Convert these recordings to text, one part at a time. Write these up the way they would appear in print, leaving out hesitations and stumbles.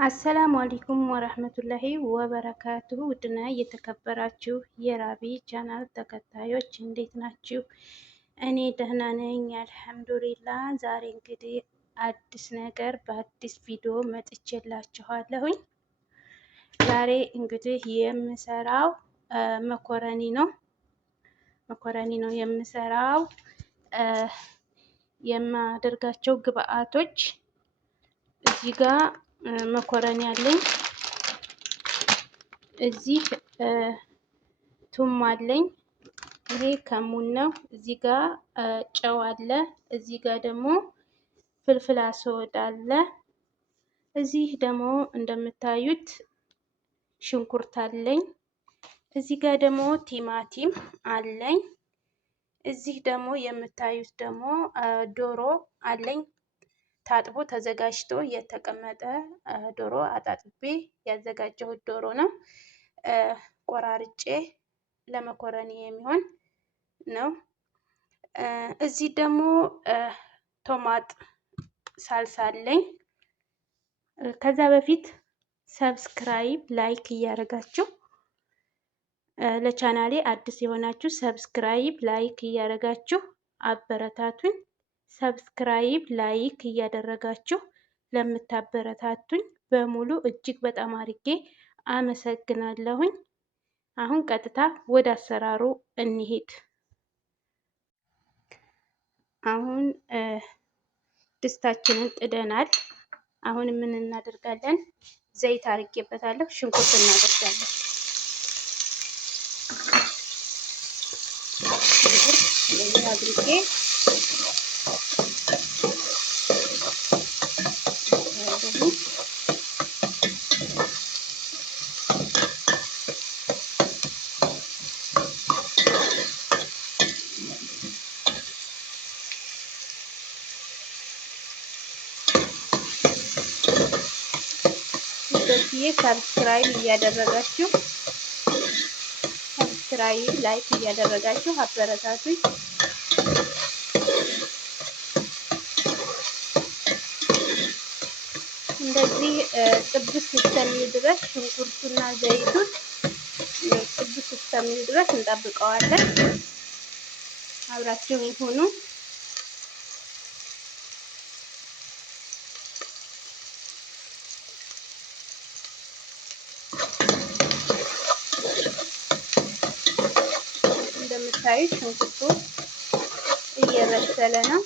አሰላሙ አለይኩም ወረህመቱላሂ ወበረካቱሁ። ውድና እየተከበራችሁ የራቢ ቻናል ተከታዮች እንዴት ናችሁ? እኔ ደህና ነኝ አልሐምዱሊላ። ዛሬ እንግዲህ አዲስ ነገር በአዲስ ቪዲዮ መጥቼላችኋለሁኝ። ዛሬ እንግዲህ የምሰራው መኮረኒ ነው የምሰራው። የማደርጋቸው ግብአቶች እዚህ ጋር መኮረኒ አለኝ። እዚህ ቱም አለኝ። ይሄ ከሙን ነው። እዚህ ጋር ጨው አለ። እዚህ ጋር ደግሞ ፍልፍል አስወድ አለ። እዚህ ደግሞ እንደምታዩት ሽንኩርት አለኝ። እዚህ ጋር ደግሞ ቲማቲም አለኝ። እዚህ ደግሞ የምታዩት ደግሞ ዶሮ አለኝ። ታጥቦ ተዘጋጅቶ የተቀመጠ ዶሮ አጣጥቤ ያዘጋጀሁት ዶሮ ነው። ቆራርጬ ለመኮረኒ የሚሆን ነው። እዚህ ደግሞ ቶማት ሳልሳ አለኝ። ከዛ በፊት ሰብስክራይብ ላይክ እያደረጋችሁ ለቻናሌ አዲስ የሆናችሁ ሰብስክራይብ ላይክ እያደረጋችሁ አበረታቱኝ። ሰብስክራይብ ላይክ እያደረጋችሁ ለምታበረታቱኝ በሙሉ እጅግ በጣም አድርጌ አመሰግናለሁኝ። አሁን ቀጥታ ወደ አሰራሩ እንሂድ። አሁን ድስታችንን ጥደናል። አሁን ምን እናደርጋለን? ዘይት አድርጌበታለሁ። ሽንኩርት እናደርጋለን። ሽንኩርት አድርጌ ሰብስክራይብ እያደረጋችሁ ሰብስክራይብ ላይክ እያደረጋችሁ አበረታቱኝ። እንደዚህ ጥብስ እስከሚል ድረስ ሽንኩርቱና ዘይቱን ጥብስ እስከሚል ድረስ እንጠብቀዋለን። አብራችሁ ይሁኑ። እንደምታዩት ሽንኩርቱ እየበሰለ ነው።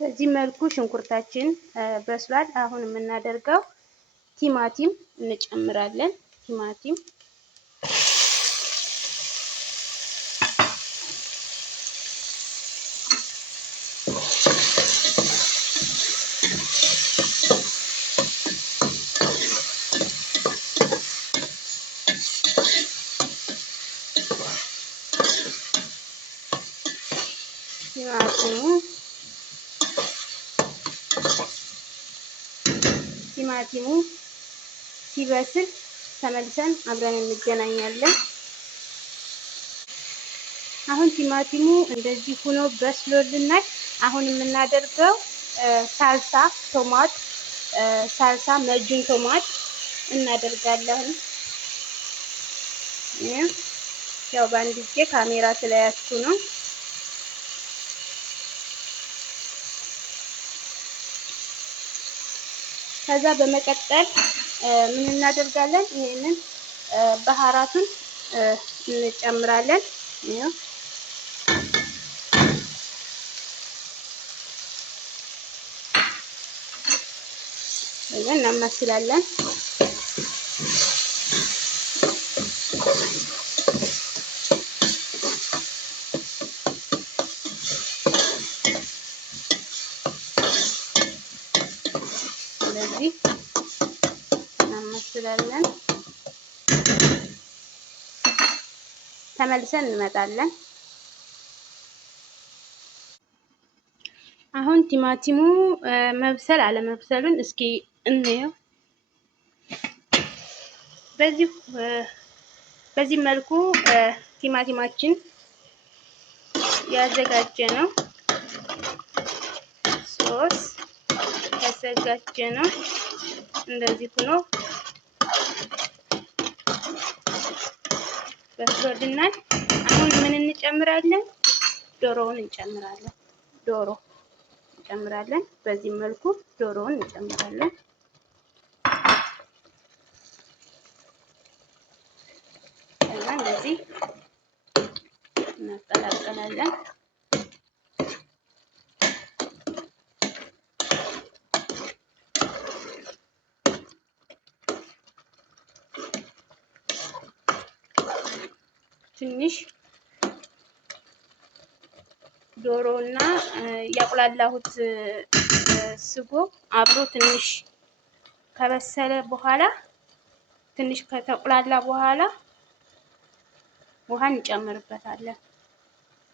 በዚህ መልኩ ሽንኩርታችን በስሏል። አሁን የምናደርገው ቲማቲም እንጨምራለን። ቲማቲም ቲማቲሙ ሲበስል ተመልሰን አብረን እንገናኛለን። አሁን ቲማቲሙ እንደዚህ ሆኖ በስሎልናል። አሁን የምናደርገው ሳልሳ ቶማት ሳልሳ መጁን ቶማት እናደርጋለን። ያው በአንድ ጊዜ ካሜራ ስለያዝኩ ነው። ከዛ በመቀጠል ምን እናደርጋለን? ይሄንን ባህራቱን እንጨምራለን። ይሄው እናመስላለን። ስለዚህ እናመስላለን። ተመልሰን እንመጣለን። አሁን ቲማቲሙ መብሰል አለመብሰሉን እስኪ እንየው። በዚህ መልኩ ቲማቲማችን ያዘጋጀ ነው። ሶስ ያዘጋጀ ነው። እንደዚህ ሆኖ በስሎልናል። አሁን ምን እንጨምራለን? ዶሮውን እንጨምራለን። ዶሮ እንጨምራለን። በዚህ መልኩ ዶሮውን እንጨምራለን። ከዛ እንደዚህ እናቀላቅላለን። ትንሽ ዶሮና ያቁላላሁት ስጎ አብሮ ትንሽ ከበሰለ በኋላ ትንሽ ከተቁላላ በኋላ ውሃ እንጨምርበታለን።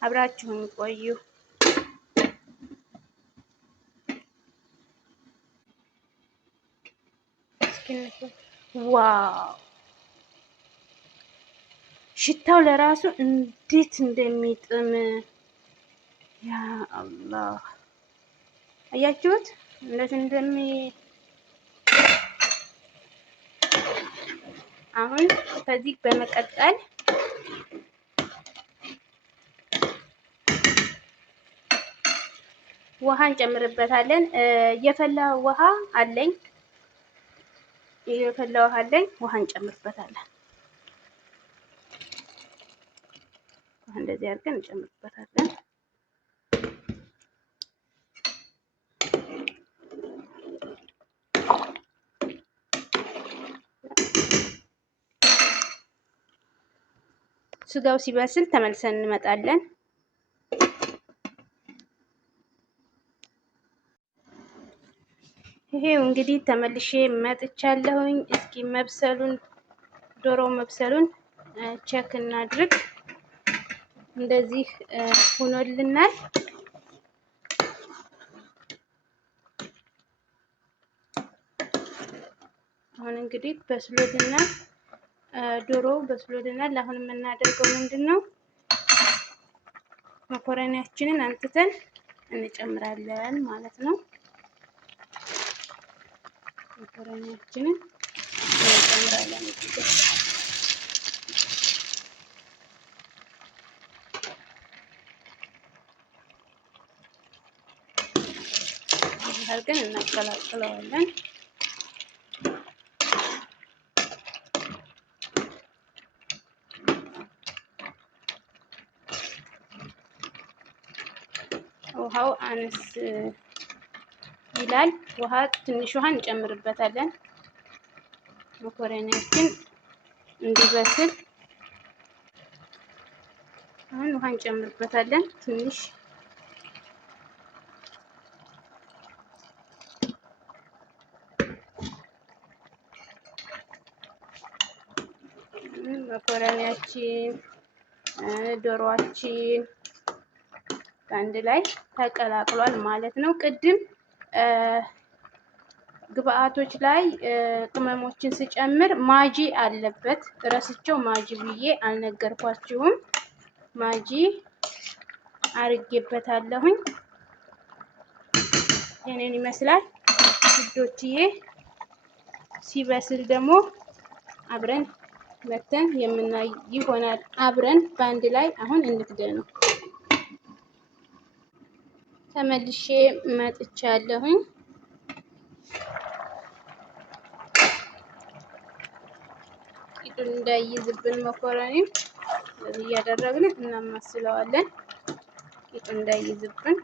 አብራችሁን ቆዩ። ዋው! ሽታው ለራሱ እንዴት እንደሚጥም ያ አላህ! አያችሁት? እንዴት አሁን ከዚህ በመቀጠል ውሃ እንጨምርበታለን። የፈላ ውሃ አለኝ። ውሃ እንጨምርበታለን። እንደዚህ አድርገን እንጨምርበታለን። ስጋው ሲበስል ተመልሰን እንመጣለን። ይሄው እንግዲህ ተመልሼ መጥቻለሁኝ። እስኪ ዶሮ መብሰሉን ቼክ እናድርግ። እንደዚህ ሆኖልናል። አሁን እንግዲህ በስሎልናል። ዶሮ በስሎልናል። አሁን የምናደርገው ምንድነው? መኮረኒያችንን አንጥተን እንጨምራለን ማለት ነው። መኮረኒያችንን እንጨምራለን። አድርገን እናቀላቅለዋለን። ውሃው አነስ ይላል። ትንሽ ውሃ እንጨምርበታለን። መኮረኒያችን እንዲበስል አሁን ውሃ እንጨምርበታለን ትንሽ መኮረኒያችን ዶሮአችን አንድ ላይ ተቀላቅሏል ማለት ነው። ቅድም ግብአቶች ላይ ቅመሞችን ስጨምር ማጂ አለበት። ረስቸው ማጂ ብዬ አልነገርኳችሁም። ማጂ አርጌበታለሁኝ። ይሄንን ይመስላል ውዶችዬ። ሲበስል ደግሞ አብረን መተን የምናይ ይሆናል። አብረን በአንድ ላይ አሁን እንክደነው። ተመልሼ መጥቻለሁኝ። ቂጡን እንዳይዝብን መኮረኒ እንደዚህ እያደረግን እናማስለዋለን። ቂጡን እንዳይዝብን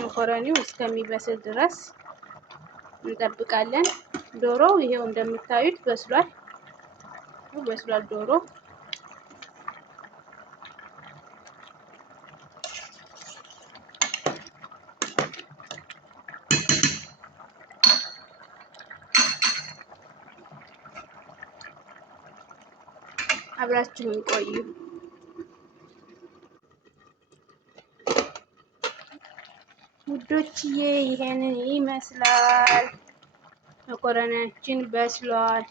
መኮረኒው እስከሚበስል ድረስ እንጠብቃለን። ዶሮው ይሄው እንደምታዩት በስሏል። ዶሮ አብራችሁን ቆዩ ውዶችዬ ይሄንን ይመስላል። መኮረኒያችን በስሏል።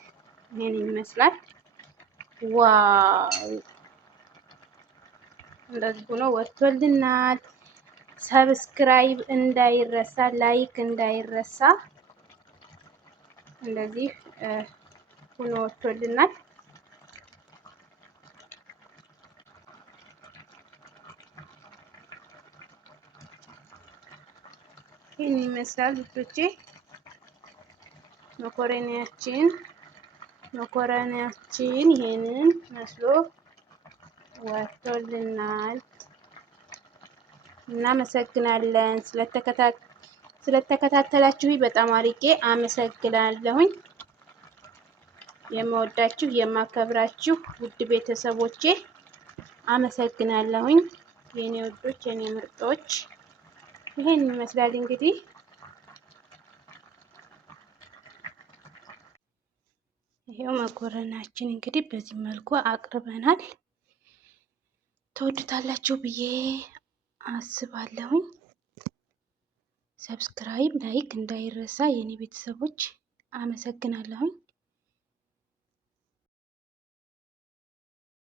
ይሄን ይመስላል። ዋው! እንደዚህ ሆኖ ወጥቶልናል። ሰብስክራይብ እንዳይረሳ፣ ላይክ እንዳይረሳ። እንደዚህ ሆኖ ወጥቶልናል። ይህን ይመስላል ውዶቼ መኮረኒያችን ይሄንን መስሎ ወጥቶልናል። እናመሰግናለን ስለተከታተላችሁ በጣም አርጌ አመሰግናለሁኝ። የምወዳችሁ የማከብራችሁ ውድ ቤተሰቦቼ አመሰግናለሁኝ። የኔ ውዶች የኔ ምርጦች ይሄን ይመስላል እንግዲህ ይሄው መኮረናችን እንግዲህ በዚህ መልኩ አቅርበናል። ተወዱታላችሁ ብዬ አስባለሁኝ። ሰብስክራይብ ላይክ እንዳይረሳ የኔ ቤተሰቦች አመሰግናለሁኝ።